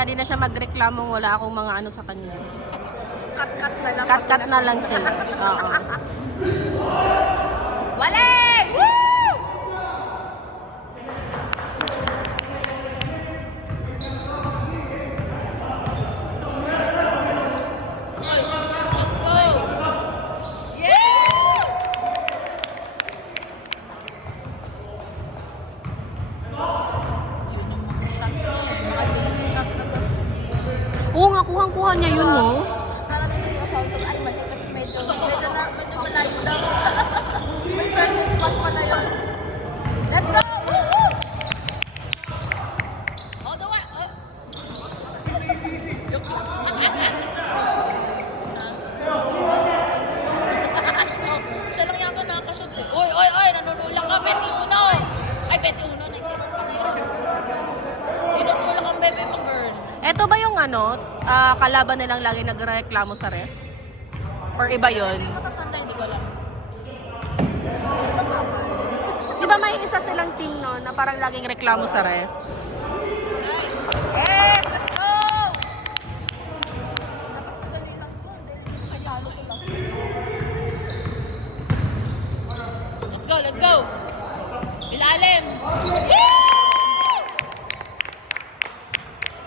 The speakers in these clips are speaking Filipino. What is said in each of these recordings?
Para di na siya magreklamong wala akong mga ano sa kanya. Cut-cut na lang. Cut-cut na lang sila. Oo. Waling! Woo! Let's go! Yeah! Yun yung mga shots mo eh. Mga lazy shot na to. Oo nga, kuhang-kuha niya yun, no? Parang hindi ko sa ay mali kasi medyo malayo lang. May certain spot pa na yun. Let's go! Woo! Woo! All the way! Siya lang yata nakakashoot eh. Oy, oy, oy! Nanunulang ka, 21! Ay, 21! 91 pa ngayon. Tinutulak ang bebe mo, girl. Eto ba yung ano, kalaban nilang lagi nagreklamo sa ref? Or iba yun? Matatanda, hindi ko alam. Di ba may isa silang team no, na parang laging reklamo sa ref? Yes! Let's go! Let's go, let's go! Ilalim!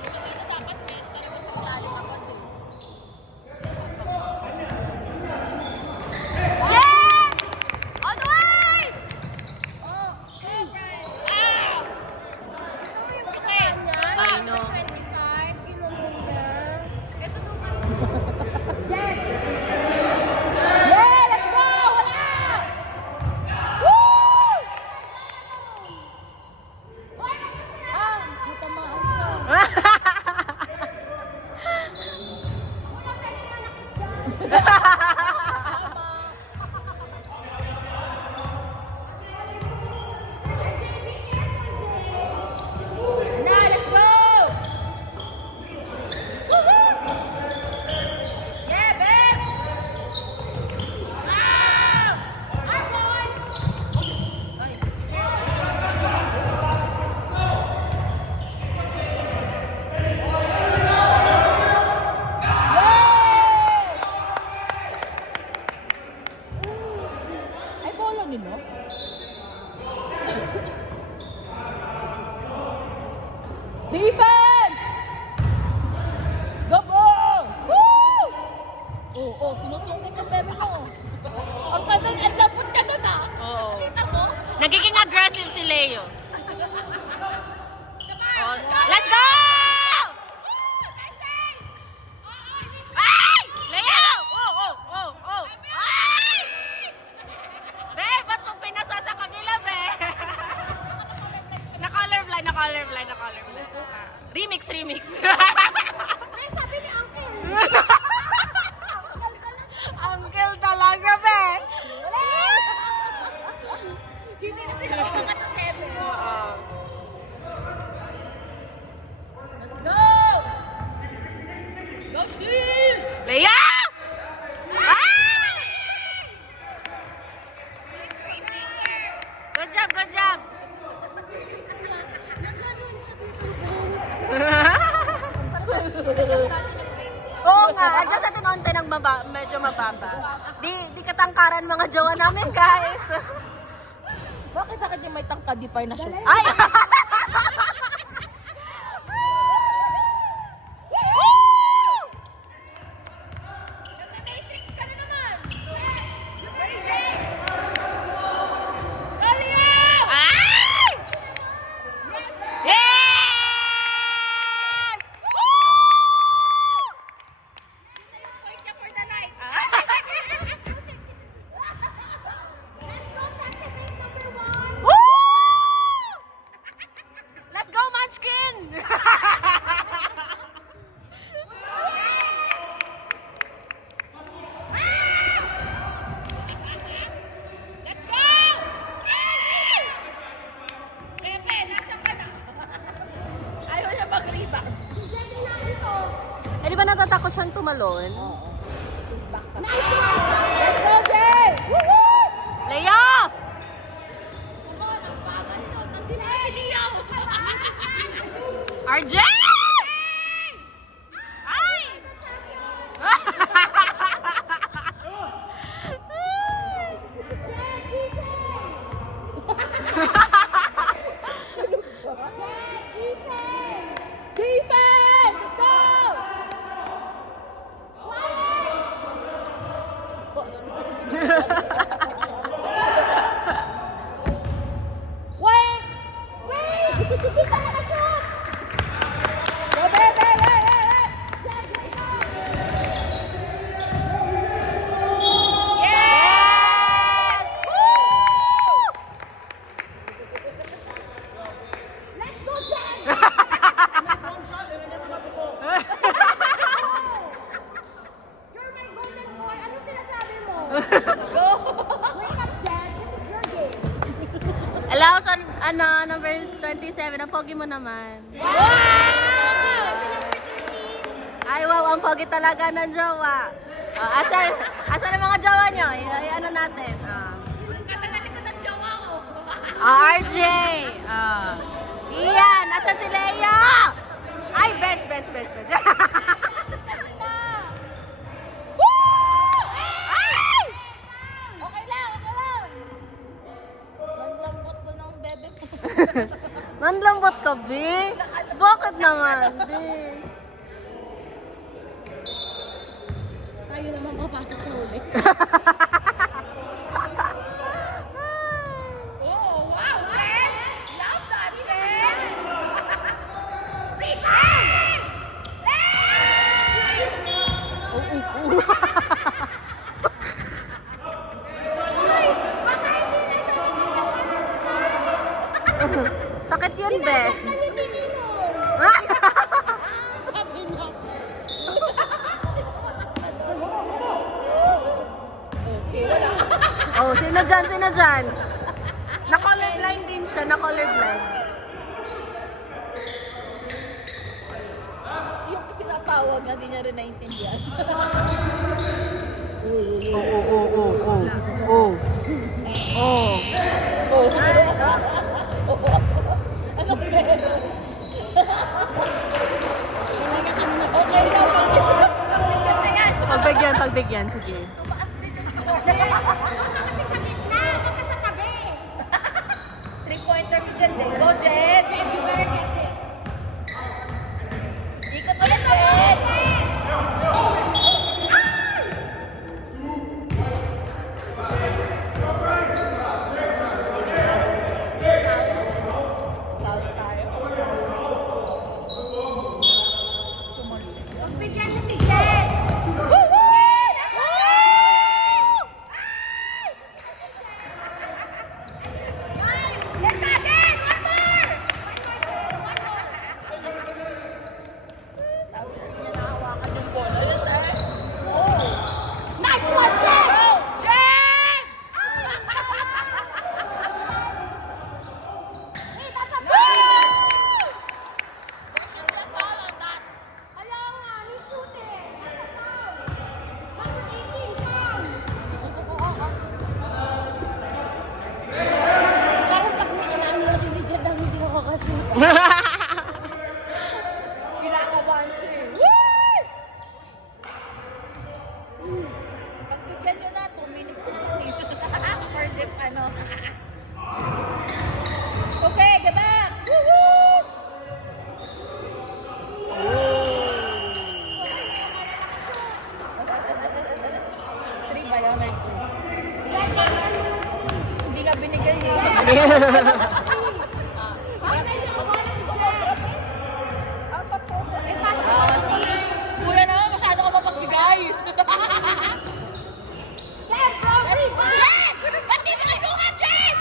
Dapat meron talaga sa ilalim agad eh. Yes! On the way! Okay. I know. 25, kinulong niya. Ito naman. Yeah! Let's go! Wala! Woo! Natamaan siya. Na, let's go! Woohoo! Yeah, babe! Ah! Our boy! Ay. Ay, bola nila? Defense! Let's go, boys! Woo! Oo, Sinusungkit ang bebe mo. Ang kadang ang lambot ka doon, ah. Oo. Nakita mo? Nagiging aggressive si Leo. Oh, let's go! Ay! Leo! Oh, oh, oh, oh! Ay! Be, ba't mo pinasa sa kabila, be? Na-colorblind, na-colorblind, na-colorblind. Remix, remix. Ay, sabi ni Uncle. Uncle talaga, be. Hindi na sila umangat sa 7. Let's go! Go, Steve! Leo! Ay! Good job, good job. Nagkaroon siya dito, Oo nga, adjust natin onte ng medyo mababa. Di katangkaran mga jowa namin, guys. Bakit sa kanya may tangkadipay na shoot? Ay! Nag-matrix ka na naman! Ay! Yes! Point niya for the night. Woo! Let's go, Munchkin! Let's go! Pepe, nasa ka na? Ayaw niya mag-rebound. Eh, di ba natatakot siyang tumalon? Nice one! Let's go, Jay! Woohoo! Leo! Ang bagal yun. Nandito na si Leo. RJ! Hindi ka nakashoot! Go, bebe! Yes! Woo! Let's go, Jen! You're my golden boy. Ano sinasabi mo? Go! Wake up, Jen. This is your game. Allows on, number 27. Ang pogi mo naman. Wow! Ay, wow, ang pogi talaga ng jowa. Oh, asan ang mga jowa nyo? Ano natin? Katanganin ko ng jowa ko. RJ! Ian! Asan si Leia? Ay, bench. Woo! Ay! Okay lang. Manlambot ko ng bebe mo. Nanlambot ka, B? Bakit naman, B? Tayo naman papasok sa huli. Oh, wow, Jen! Love that, Jen! Sakit yun, be. Sabi niya. Oh, sino dyan? Na-colorblind din siya, na-colorblind. Yung sinatawag na, di niya rin naiintindihan. Ano meron? Okay lang. Pagbigyan, sige. Kasi sa gitna, magkasatabi. 3-pointer si Jen. Go, Jen! Jen, you better get this. Ikot ulit, Jen! Bigyan niyo si Jen! Nice one, Jen! Jen! Hey, that's a foul! There should be a foul on that. Hala nga, he's shooting. That's a foul. Number 18, foul. Parang pag may inaano natin si Jen, dami hindi makakashoot. Kinakabahan siya eh. Pagbigyan nyo na, 2 minutes na lang dito. For this, ano. It's okay, get back! Woo-woo! Three ba yun or two? Hindi nga binigay niya. Si Kuya naman, masyado ka mapagbigay. Jen! Ba't di mo kinuha, Jen?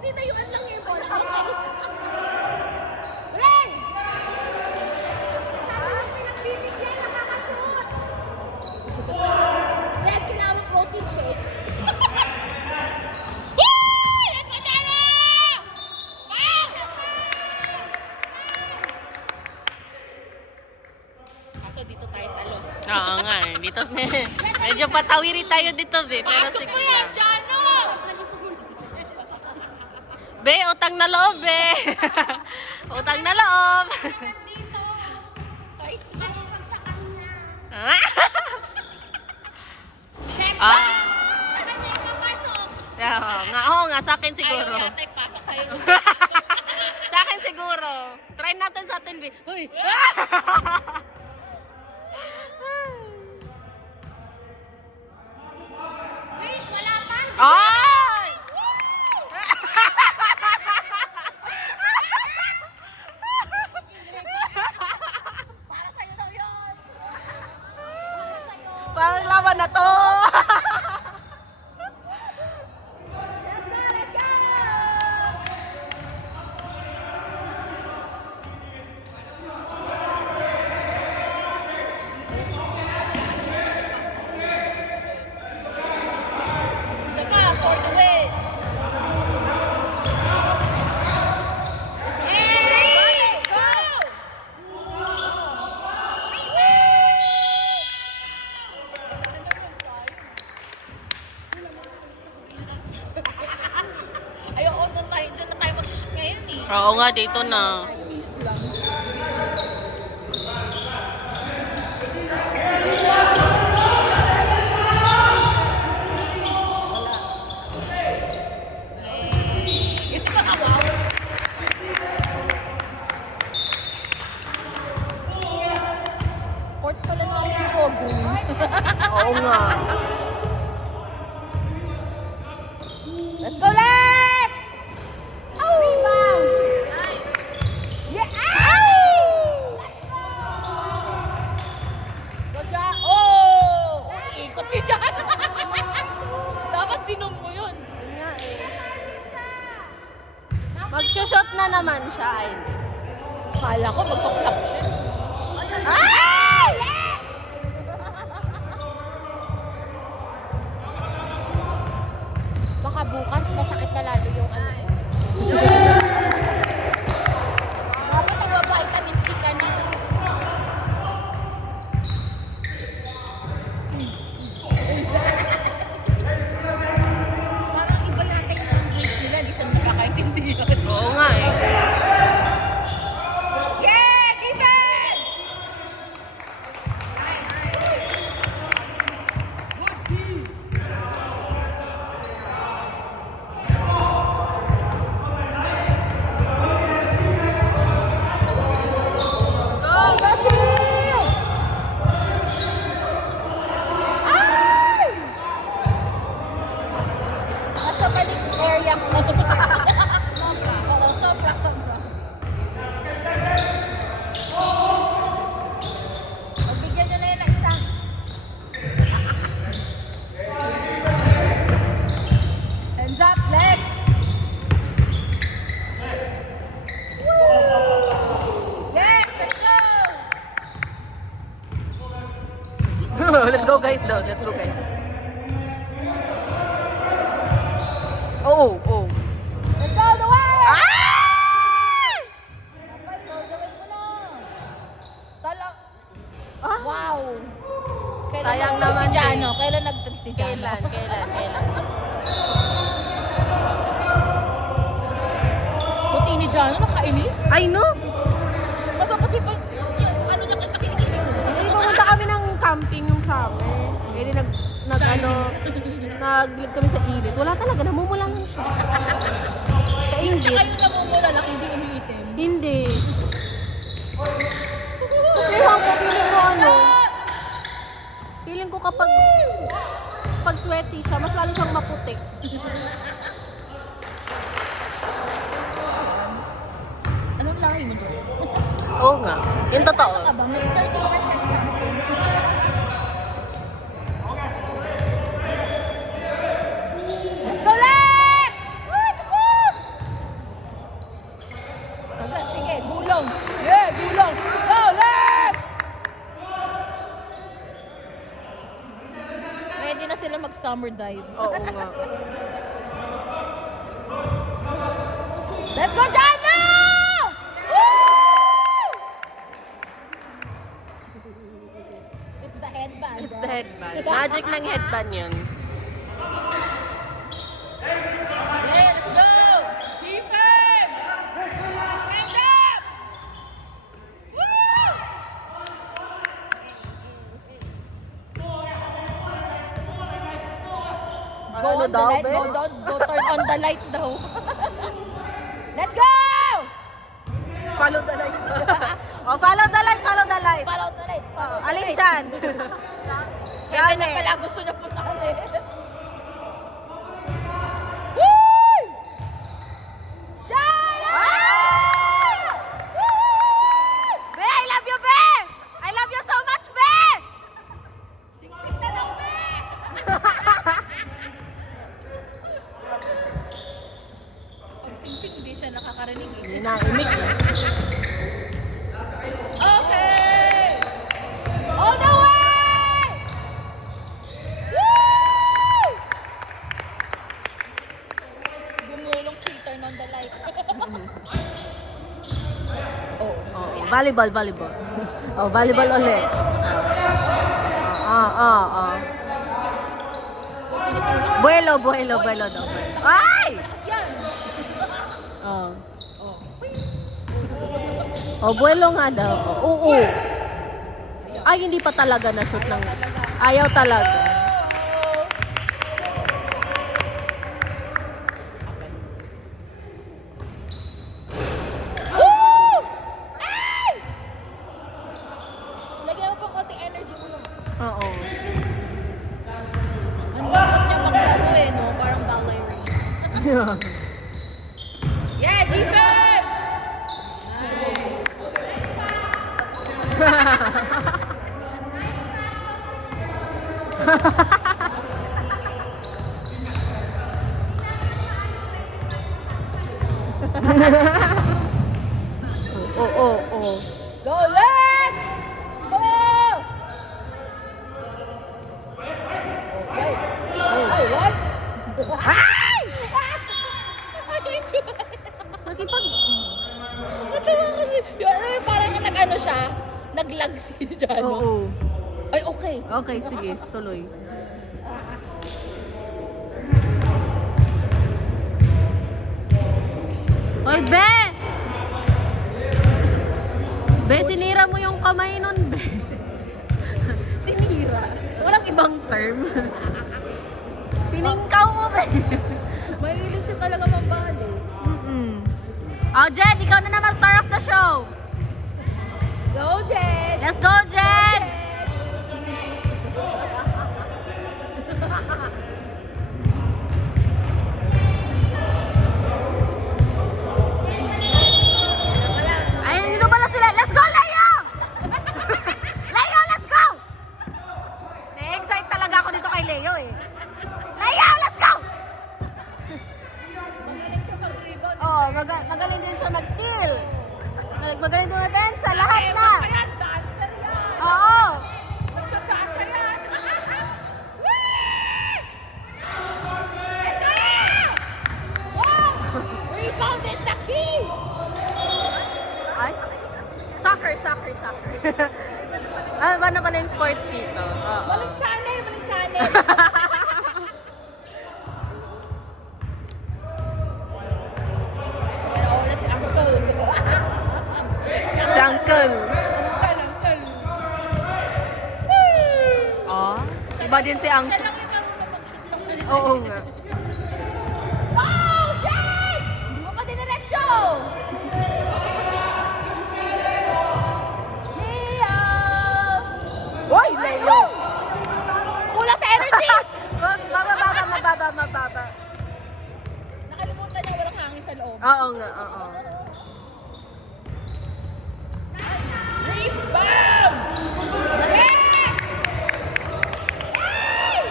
Tinayuan lang yung bola. Ren! Sabi mo pinagbibigyan, nakakashoot. Jen, kailangan mo protein shake. Let's go, Jana! Kaso dito tayo talo. Oo nga, dito. Medyo patawiri tayo dito, be. Pero Pasok sige mo yan, lang. Jano! Be, utang na loob, be. Utang na loob. Dito. Kahit pag sa kanya. Ah. Sa kanya yung papasok. Oo nga, sa akin siguro. Ayaw yata ipasok sa'yo. Sa akin siguro. Try natin sa atin, be. Uy. Wait, wala pa. Ay! dito na tayo mag-shoot ngayon eh. Oo nga, dito na. Court pala namin ko, green. Oo nga. Let's go, Lex! Rebound! Nice! Yeah! Ow! Let's go! Go, Ja! Oh! Ikot si Jan! Dapat sinom mo yun. Mag-shot na naman siya. Ay. Kala ko magpa-flop siya. Ay! Baka bukas masakit na lalo yung ano. Dapat nagpa-vitamin C ka na. Parang iba yata yung language nila, di saan magkakaintindihan. Oo nga eh. Yeah! Defense! Go! Bashir! Ay! Nasa balik area ko na. Oo, sobra. Pagbigyan nyo na yun ng isa. Hands up, Lex! Yes, let's go! Let's go guys daw. Let's go guys. Oh, oh. Let's go the way! Ay! Dapat mo, gawin mo na. Tala. Ah? Wow! Kailan Sayang nag-trip si naman Jano? eh. Kailan nag-trip si Jano? Kailan? Puti ni Jano, nakainis. I know. Mas mapati pag, yung ano niya kasi sa kilikili ko. Eh, pumunta kami ng camping yung summer. Eh, di nag-live kami sa init. Wala talaga, namumulan lang siya. Sa Tsaka init. yung namumulalak, hindi umiitim. Hindi. Ewan ko, feeling ko ano. Feeling ko kapag sweaty siya, mas lalo siyang maputi. Anong lahi mo dyan? Oo nga. Yung totoo. Ano ka ba? May 30% something. Let's go, Lex! Sige, gulong. Yeah, gulong. Go, Lex! Ready na sila mag-summer dive. Oo nga. Let's go, Jano! Woo! It's the headband. It's the headband. Magic ng headband yun. Yeah, let's go! Defense! Hands up! Woo! Go Ano on the daw, light, be? go turn on the light daw. Let's go! Follow the light. Oh, follow the light, follow the light. Follow the light. Follow the Alin light. dyan? Kaya na pala gusto niya puntahan eh. Woo! Jaya! Woo! Be, I love you, Be! I love you so much, Be! Singsing na daw, be! Pag singsing, hindi siya nakakarinig eh. Hindi na, imik na. Okay! All the way! Woo! Gumulong si turn on the light. Oh, volleyball. Oh, volleyball ulit. Buelo daw. Ay! Lakas yan. Oh. Oh. Oh, buwelo nga daw. Oo. Ay, hindi pa talaga na-shoot ng... Ayaw talaga. Woo! Ay! Lagyan mo pang konting energy mo. Oo. Ang lungkot niya maglaro eh, no? Parang ballerina. Yeah, defense! Oo. Go, Lex! Go! Okay. Ay, what? Ay! Ano yung tuwa? Nakipag... Natawa kasi. Yung ano yung parang nag-ano siya, nag-lag si Jano. Oo. Ay, okay. Okay, sige. Tuloy. Hoy, Be! Be, sinira mo yung kamay nun, Be. Sinira. Walang ibang term. Piningkaw mo, Be. Mahilig siya talaga magbali. Oh, Jed, ikaw na naman star of the show. Go, Jed! Let's go, Jed! Ayun, dito pala sila. Let's go, Leo! Leo, let's go! Na-excite talaga ako dito kay Leo eh. Leo, let's go! Magaling siya mag-rebound. Oo, magaling din siya mag-steal. Magaling din natin sa lahat na. Ayan, dancer yan. Oo. Cha-cha-cha yan. Wow! Rebound is the key! Ay? Soccer. Ano pala yung sports dito? Oo. Walang channel, walang channel. Pero let's uncle. Jungle. Oh, iba din si Ang. Siya lang yung marunong mag-shoot sa kanila. Oo nga. Oh, Jake! Hindi mo pa diniretso! Leo! Uy, Leo! Kulang sa energy! Mababa. Nakalimutan niya walang hangin sa loob. Oo nga, oo. Rebound! Yes! Hey!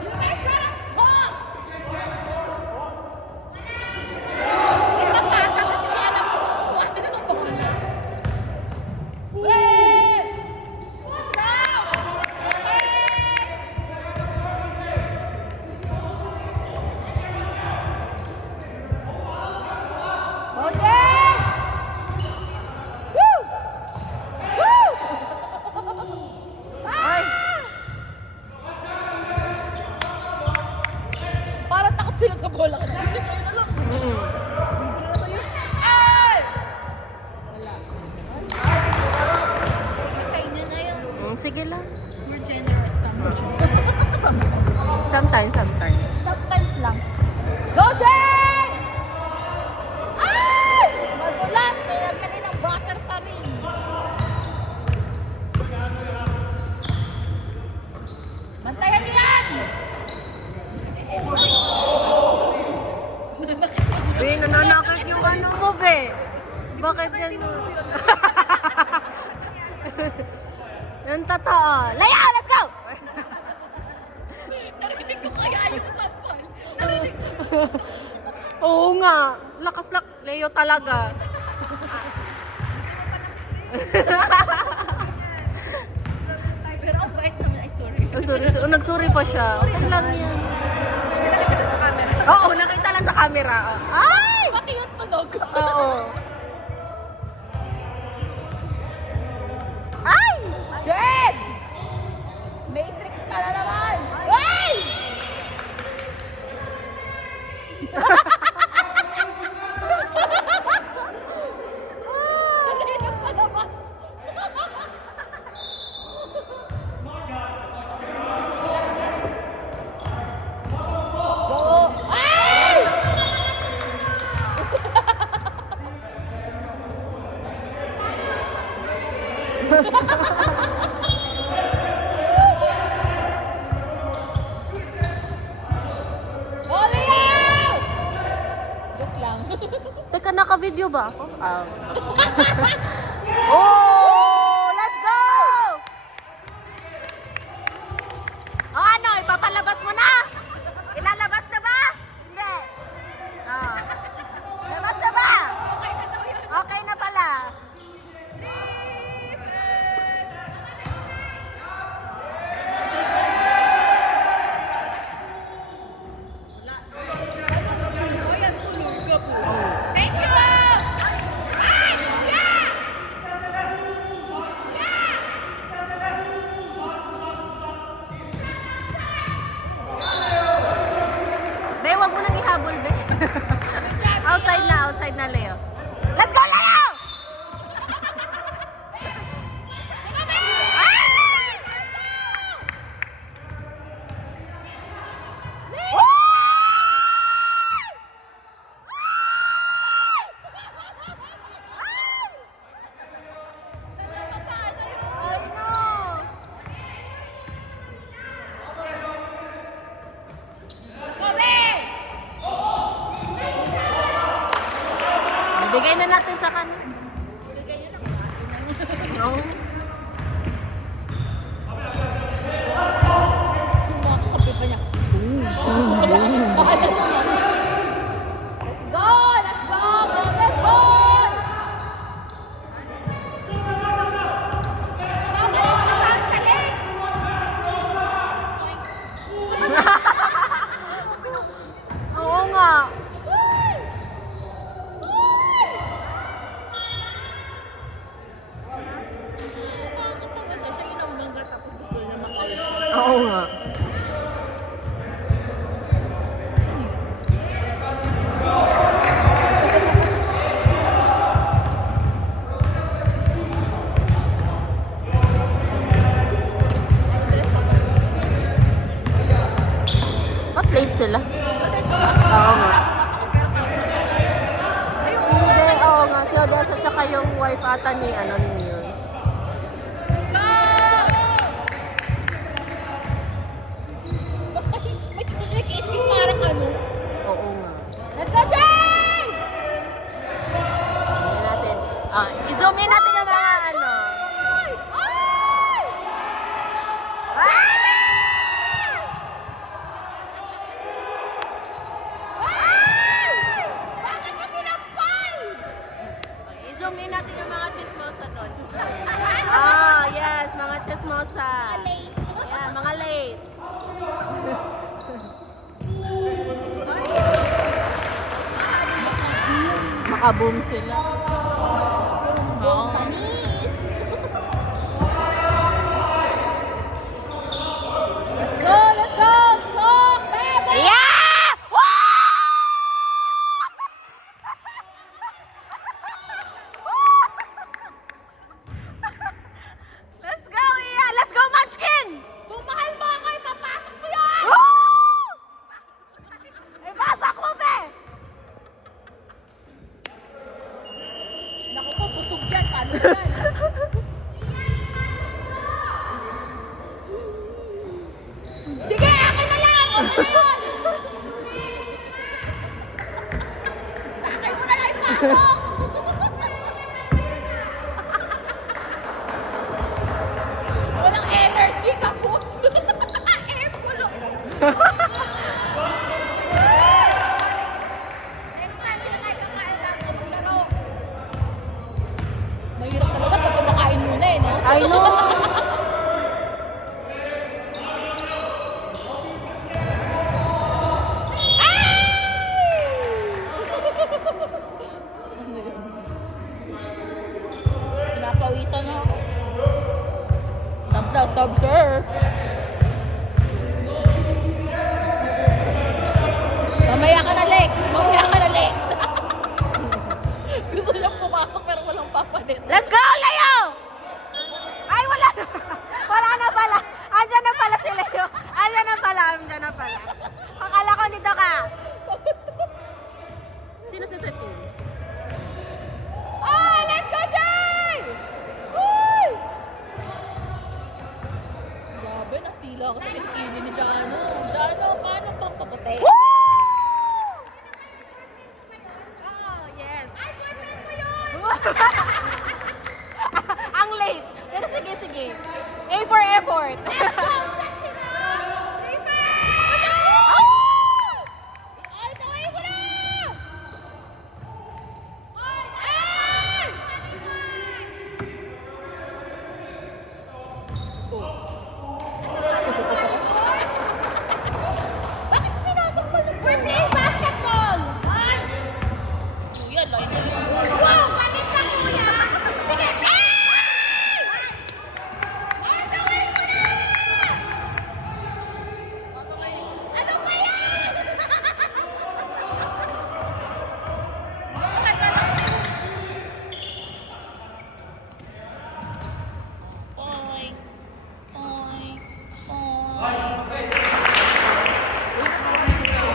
You guys gotta talk! Hindi mapasa kasi hindi alam mo kung ano naman pagkita. Hey! Let's go! Okay! Woo! Woo! Ay! Parang takot sila sa bola. Hindi sa'yo na lang. Ay! Wala. Sa inyo na yun. Sige lang. We're generous sometimes. Sometimes. Sometimes lang. Go, Jen! Ay! Madulas. May naglagay ng butter sa ring. Bantayan niyo yan! Be, nananakit yung ano mo, Be. Bakit yan mo? Yung totoo. Leo, let's go! Narinig ko kaya yung sampal. Narinig ko. Oo nga. Lakas-lak. Leo talaga. Pero ang bait naman. Ay, sorry. Oh, sorry. Nagsuri pa siya. Okay lang yan. Nakita sa camera. Oo, nakita lang sa camera. Ay! Pati yung tunog. Oo. Ay! Jen! Matrix ka na naman! Ay! Teka, naka-video ba ako? Oh! Let's go! O ano, ipapalabas mo na? Ilalabas na ba? Hindi. Oh. Labas na ba? Okay na pala. Thank you! Ay! Yeah! Be, wag mo nang ihabol, be. Outside na, Leo. Let's go, Leo! Ibigay na natin sa kanya. No. Makakape pa niya. Let's go! Let's go! Let's go! Sa legs! Oo nga. Nakakatawa siya. Siya yung nambangga tapos gusto niya makausap. Oo nga. Ba't late sila? Oo nga. Hindi, oo nga. Si Odessa tsaka yung wife ata ni, ni Neil. May kiss-kiss parang ano. Oo nga. Let's go, Jay! Tingnan natin. I-zoom in natin yung mga ano. Bakit mo sinampal? I-zoom in natin yung mga chismosa doon. Yes, mga chismosa. Late. Yeah, mga late. Makaboom sila. Panis. Let's go, let's go! Talk, baby! Yeah! Let's go, Iya! Let's go, Munchkin! Kung mahal mo ako, ipapasok mo yan! Ipasok mo, be! Naku po, busog yan. Paano yan? Sige, akin na lang! Ano na yun? Sa akin mo na lang ipasok! Walang energy, kapos! Airful! Next time, sila tayo kakain ng laro. Mahirap talaga pag kumakain muna eh, no? I know! Pinapawisan na ako. Sub daw, sub sir. Mamaya ka na, Lex. Mamaya ka na, Lex. Gusto niya pumasok pero walang papalit. Let's go, Leo! Ay, wala na. Wala na pala. Andyan na pala si Leo. Andyan na pala. Akala ko dito ka. Sino si Tetin? Oh, let's go, Jay! Woo! Grabe, nasila ako sa kilikili ni Jano. Jano, paano pang papatay? Ang late. Pero sige, sige. A for effort. Ay, taway mo na! Bakit sinasaktan mo? We're playing basketball! Kuya, line na yun. Wow! Galing ka, kuya! Sige! Ay! Ay, taway mo na! Ano ba yan? Oy. Oy.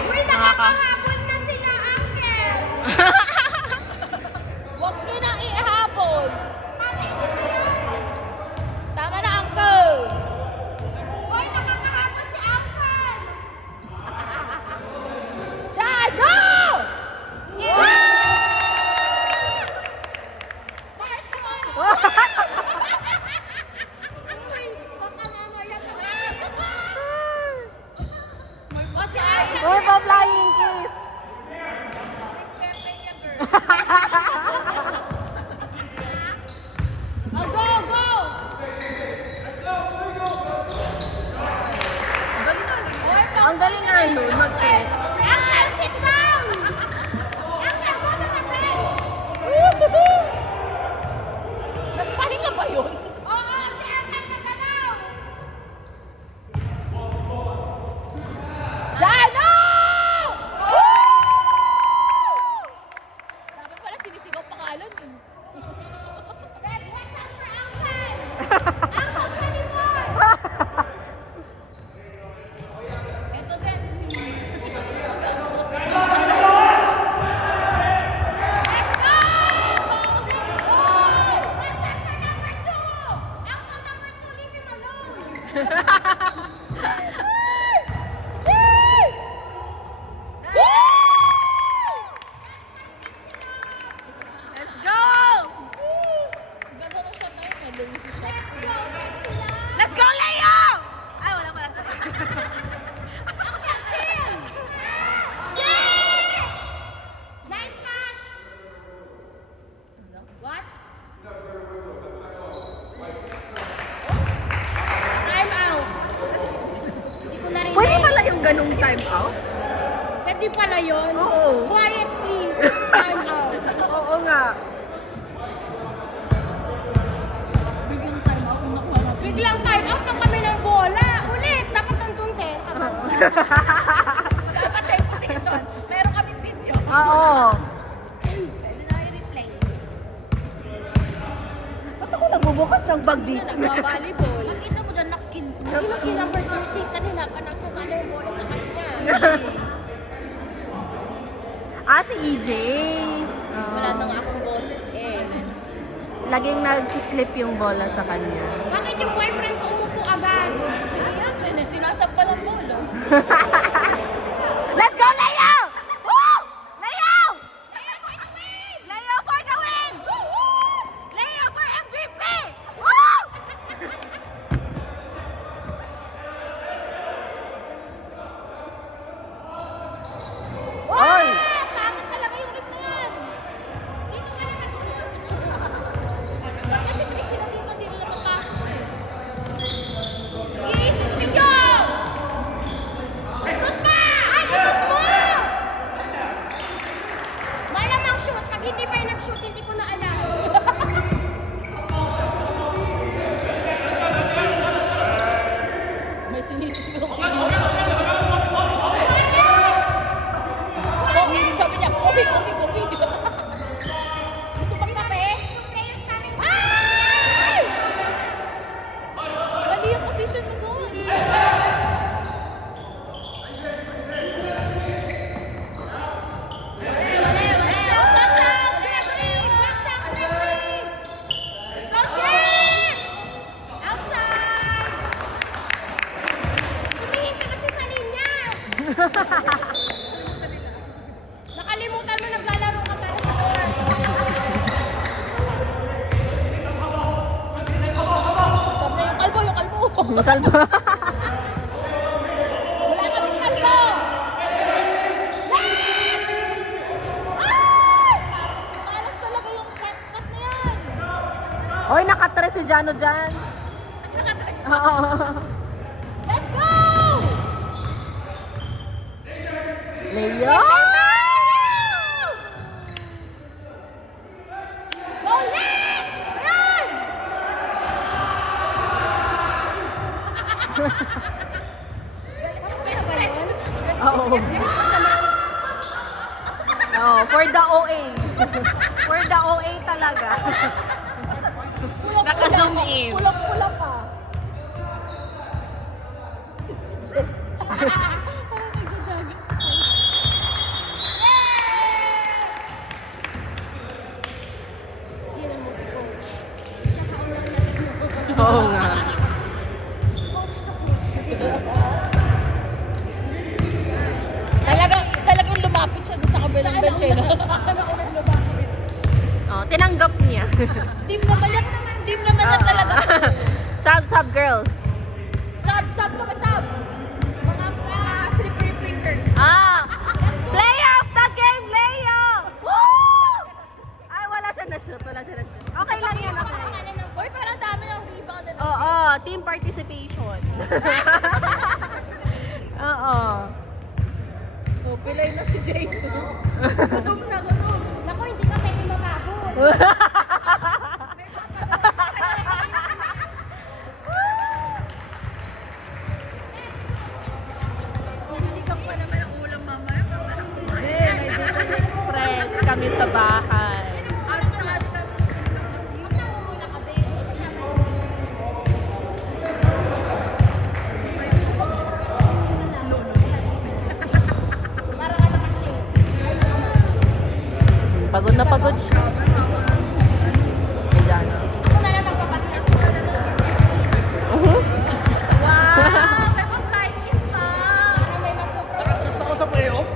Uy, nakakahabol na sila, Uncle! Huwag nyo nang ihabol. Tama na, Uncle. Uy, nakakahabol si Uncle! Jado! Bakit naman? Uy, baka mamaya ka na. O, si Uncle! Uy, pa-flying kiss. Oh, go, go! Ang galing nga yun, mag-kiss. Uncle, sit down! Uncle, go to the bench! Nagpahinga ba yun? Oo, si Uncle nagalaw! Jado! Dapat pala sinisigaw pangalan eh. Red, watch out for Uncle! Uncle 24! Ito din, si Let's go! Golden goal! Watch out for number 2! Uncle number 2, leave him alone! Let's go! Ganda na siya tayo, may lazy shot. Let's go, Leo! Ay, wala pala sa Uncle, chill! Yeah! Nice pass! What? Time out! Hindi ko narinig. Pwede pala yung ganung time out? Pwede pala yun? Oo. Quiet please! Time out! Oo nga. Biglang time out kung nakuha natin. Biglang time out na kami ng bola! Ulit! Dapat nandun din. Dapat sa position. Meron kami video. Oo. Pwede na i-replay. Ba't ako nagbubukas ng bag dito? Nagbabalibol. Makita mo na napkin. Sino si number 30? Kanina pa nagsasalo yung bola sa kanya. Si EJ. Wala na nga akong boses eh. Laging nag-slip yung bola sa kanya. Bakit yung boyfriend ko umupo agad? Si Ian din eh, sinasampa ng bola. Let's go, Leo! Woo! Leo! Leo for the win! Leo for MVP! Woo! Oy! Pangit talaga yung rig na yan. Dito ka naman shoot. Ba't kasi three sila dito, hindi nila mapasok eh. Sige, shoot niyo! Shoot Kalbo. Wala kaming kalbo! Ay! Malas talaga yung front spot na yan. Oy, nakatres si Jano dyan. Nakatrax. Oo. Let's go! Leo! Go next! Ayan! Tapos na ba yun? Oo. Oh, for the OA. For the OA talaga. Naka-zoom in. Pulak-pula pa. Parang nagja-jogging sa side. Yes! Tingnan mo si Coach. Tsaka ulang na rin. Oo nga. Coach na coach. Talagang lumapit siya doon sa kabilang bench eh. No? Siya na unang lumapit. Oh, tinanggap niya. Team naman yan talaga. Sub girls. Sub ka ba sub? Mga slippery fingers. Ah! Player of the game, Leo! Woo! Ay, wala siya na-shoot. Okay lang yan. Okay. Boy, parang dami ng rebound. Oo, team participation. Oo. Oh, pilay na si Jay. Gutom na, gutom. Naku, hindi pa pwede mapagod. Naninigang pa naman ang ulam mamaya. Masarap kumain. Express kami sa bahay. Alam na nga din kami sa sinigang kasi. Huwag na muna kami. Parang ka naka-shades. Pagod na pagod siya. Ayan. Ako na lang magpapasok. Wow! May pa-flying kiss pa! Para may magpapasok. Gusto ko sa playoffs,